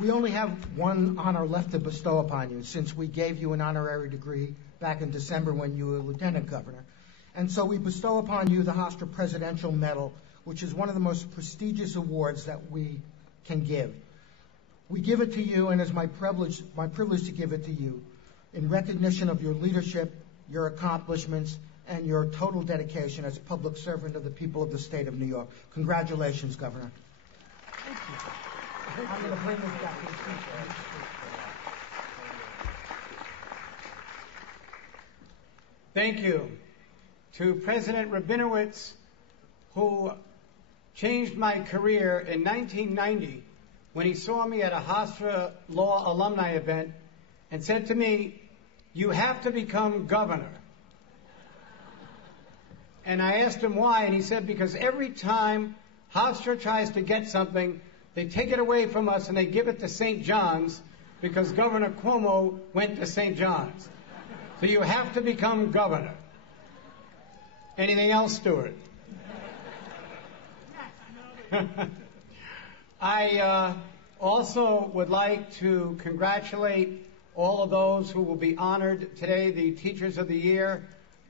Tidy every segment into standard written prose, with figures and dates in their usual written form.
We only have one honor left to bestow upon you, since we gave you an honorary degree back in December when you were Lieutenant Governor. And so we bestow upon you the Hofstra Presidential Medal, which is one of the most prestigious awards that we can give. We give it to you, and it's my privilege to give it to you, in recognition of your leadership, your accomplishments, and your total dedication as public servant of the people of the state of New York. Congratulations, Governor. Thank you. I'm going to bring this back to the speaker. Thank you to President Rabinowitz, who changed my career in 1990 when he saw me at a Hofstra Law alumni event and said to me, "You have to become governor." And I asked him why, and he said, because every time Hofstra tries to get something, they take it away from us and they give it to St. John's, because Governor Cuomo went to St. John's. So you have to become governor. Anything else, Stuart? I also would like to congratulate all of those who will be honored today, the Teachers of the Year,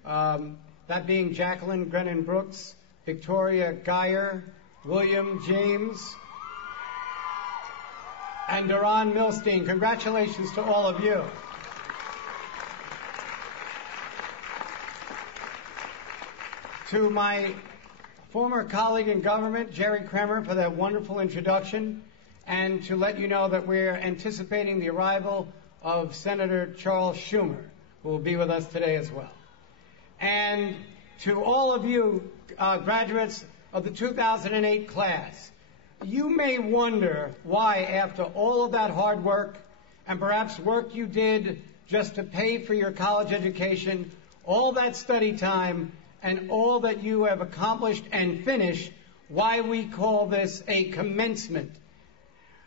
that being Jacqueline Grennan Brooks, Victoria Geyer, William James, and Duran Milstein. Congratulations to all of you. To my former colleague in government, Jerry Kremer, for that wonderful introduction, and to let you know that we're anticipating the arrival of Senator Charles Schumer, who will be with us today as well. And to all of you graduates of the 2008 class, you may wonder why, after all of that hard work, and perhaps work you did just to pay for your college education, all that study time, and all that you have accomplished and finished, why we call this a commencement.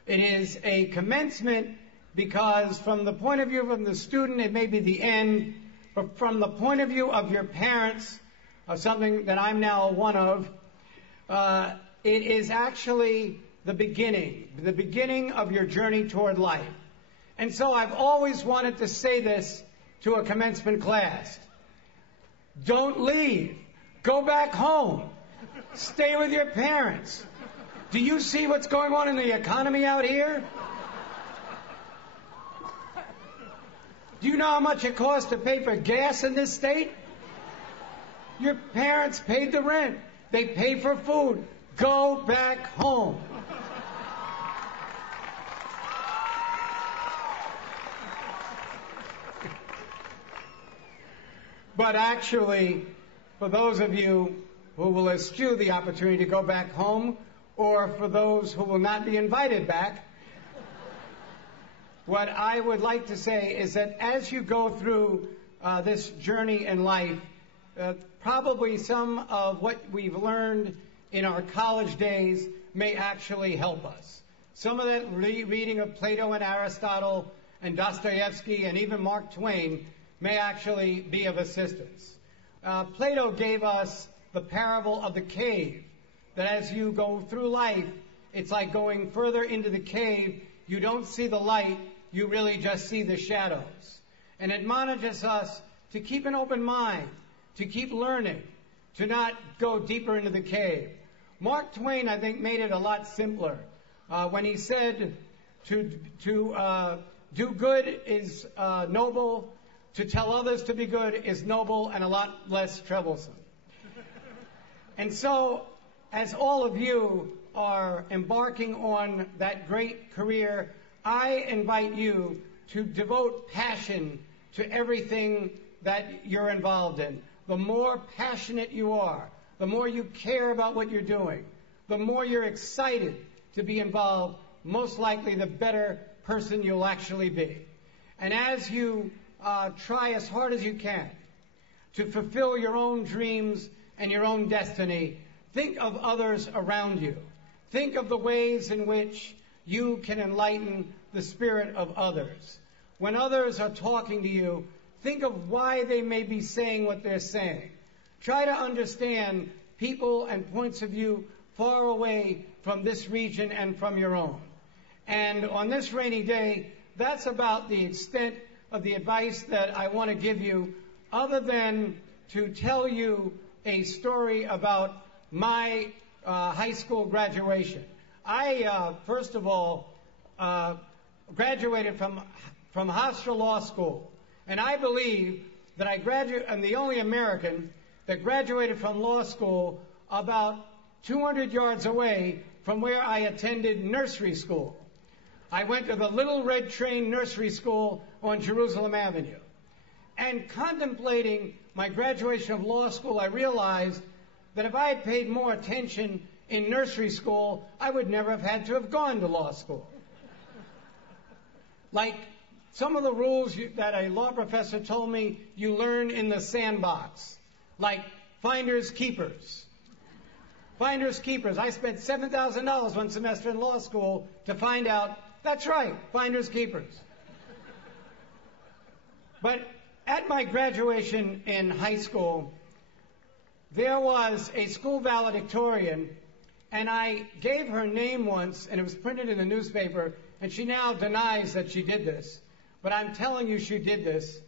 It is a commencement because from the point of view of the student, it may be the end, but from the point of view of your parents, of something that I'm now one of, it is actually the beginning of your journey toward life. And so I've always wanted to say this to a commencement class. Don't leave. Go back home. Stay with your parents. Do you see what's going on in the economy out here? Do you know how much it costs to pay for gas in this state? Your parents paid the rent. They pay for food. Go back home. But actually, for those of you who will eschew the opportunity to go back home, or for those who will not be invited back, what I would like to say is that as you go through this journey in life, probably some of what we've learned in our college days may actually help us. Some of that reading of Plato and Aristotle and Dostoevsky and even Mark Twain may actually be of assistance. Plato gave us the parable of the cave, that as you go through life, it's like going further into the cave. You don't see the light, you really just see the shadows. And admonishes us to keep an open mind, to keep learning, to not go deeper into the cave. Mark Twain, I think, made it a lot simpler when he said to do good is noble, to tell others to be good is noble and a lot less troublesome. And so, as all of you are embarking on that great career, I invite you to devote passion to everything that you're involved in. The more passionate you are, the more you care about what you're doing, the more you're excited to be involved, most likely the better person you'll actually be. And as you try as hard as you can to fulfill your own dreams and your own destiny, think of others around you. Think of the ways in which you can enlighten the spirit of others. When others are talking to you, think of why they may be saying what they're saying. Try to understand people and points of view far away from this region and from your own. And on this rainy day, that's about the extent of the advice that I want to give you, other than to tell you a story about my high school graduation. I, first of all, graduated from Hofstra Law School. And I believe that I'm the only American that graduated from law school about 200 yards away from where I attended nursery school. I went to the Little Red Train Nursery School on Jerusalem Avenue. And contemplating my graduation of law school, I realized that if I had paid more attention in nursery school, I would never have had to have gone to law school. Like some of the rules that a law professor told me you learn in the sandbox, like finders keepers. Finders keepers. I spent $7,000 one semester in law school to find out, that's right, finders keepers. But at my graduation in high school, there was a school valedictorian, and I gave her name once, and it was printed in the newspaper, and she now denies that she did this. But I'm telling you she did this.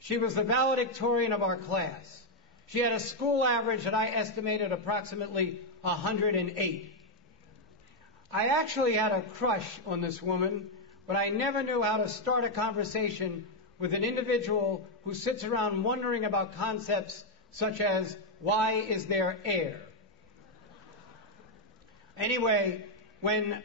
She was the valedictorian of our class. She had a school average that I estimated approximately 108. I actually had a crush on this woman, but I never knew how to start a conversation with an individual who sits around wondering about concepts such as, why is there air? Anyway, when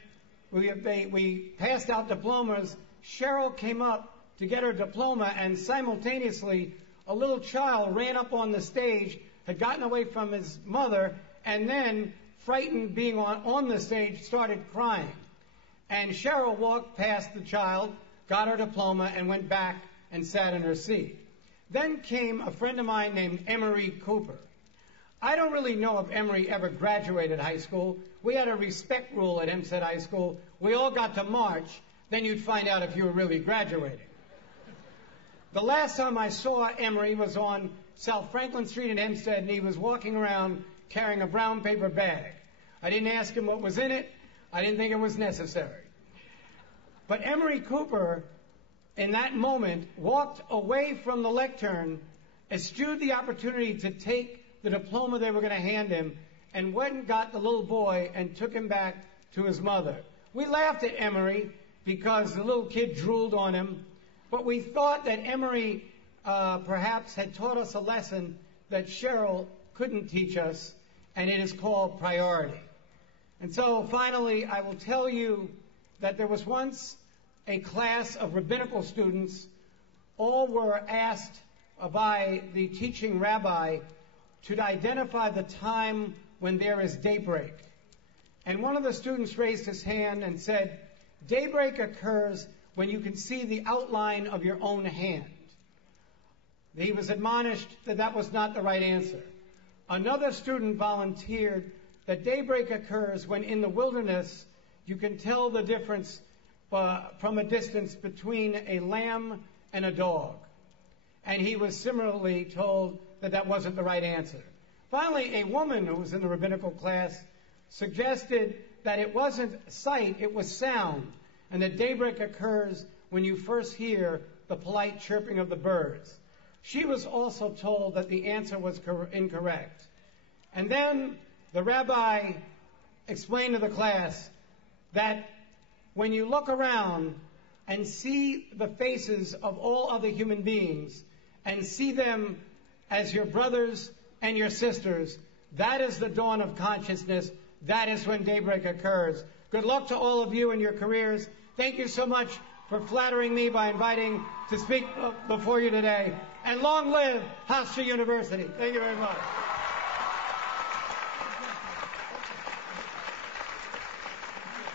we passed out diplomas, Cheryl came up to get her diploma, and simultaneously a little child ran up on the stage, had gotten away from his mother, and then, frightened being on the stage, started crying. And Cheryl walked past the child, got her diploma, and went back and sat in her seat. Then came a friend of mine named Emery Cooper. I don't really know if Emery ever graduated high school. We had a respect rule at Hempstead High School. We all got to march. Then you'd find out if you were really graduating. The last time I saw Emery was on South Franklin Street in Hempstead, and he was walking around carrying a brown paper bag. I didn't ask him what was in it. I didn't think it was necessary. But Emery Cooper, in that moment, walked away from the lectern, eschewed the opportunity to take the diploma they were going to hand him, and went and got the little boy and took him back to his mother. We laughed at Emery because the little kid drooled on him, but we thought that Emery perhaps had taught us a lesson that Cheryl couldn't teach us, and it is called priority. And so finally, I will tell you that there was once a class of rabbinical students. All were asked by the teaching rabbi to identify the time when there is daybreak. And one of the students raised his hand and said, daybreak occurs when you can see the outline of your own hand. He was admonished that that was not the right answer. Another student volunteered that daybreak occurs when in the wilderness you can tell the difference from a distance between a lamb and a dog. And he was similarly told that that wasn't the right answer. Finally, a woman who was in the rabbinical class suggested that it wasn't sight, it was sound, and that daybreak occurs when you first hear the polite chirping of the birds. She was also told that the answer was incorrect. And then the rabbi explained to the class that when you look around and see the faces of all other human beings and see them as your brothers and your sisters, that is the dawn of consciousness. That is when daybreak occurs. Good luck to all of you in your careers. Thank you so much for flattering me by inviting to speak before you today. And long live Hofstra University. Thank you very much.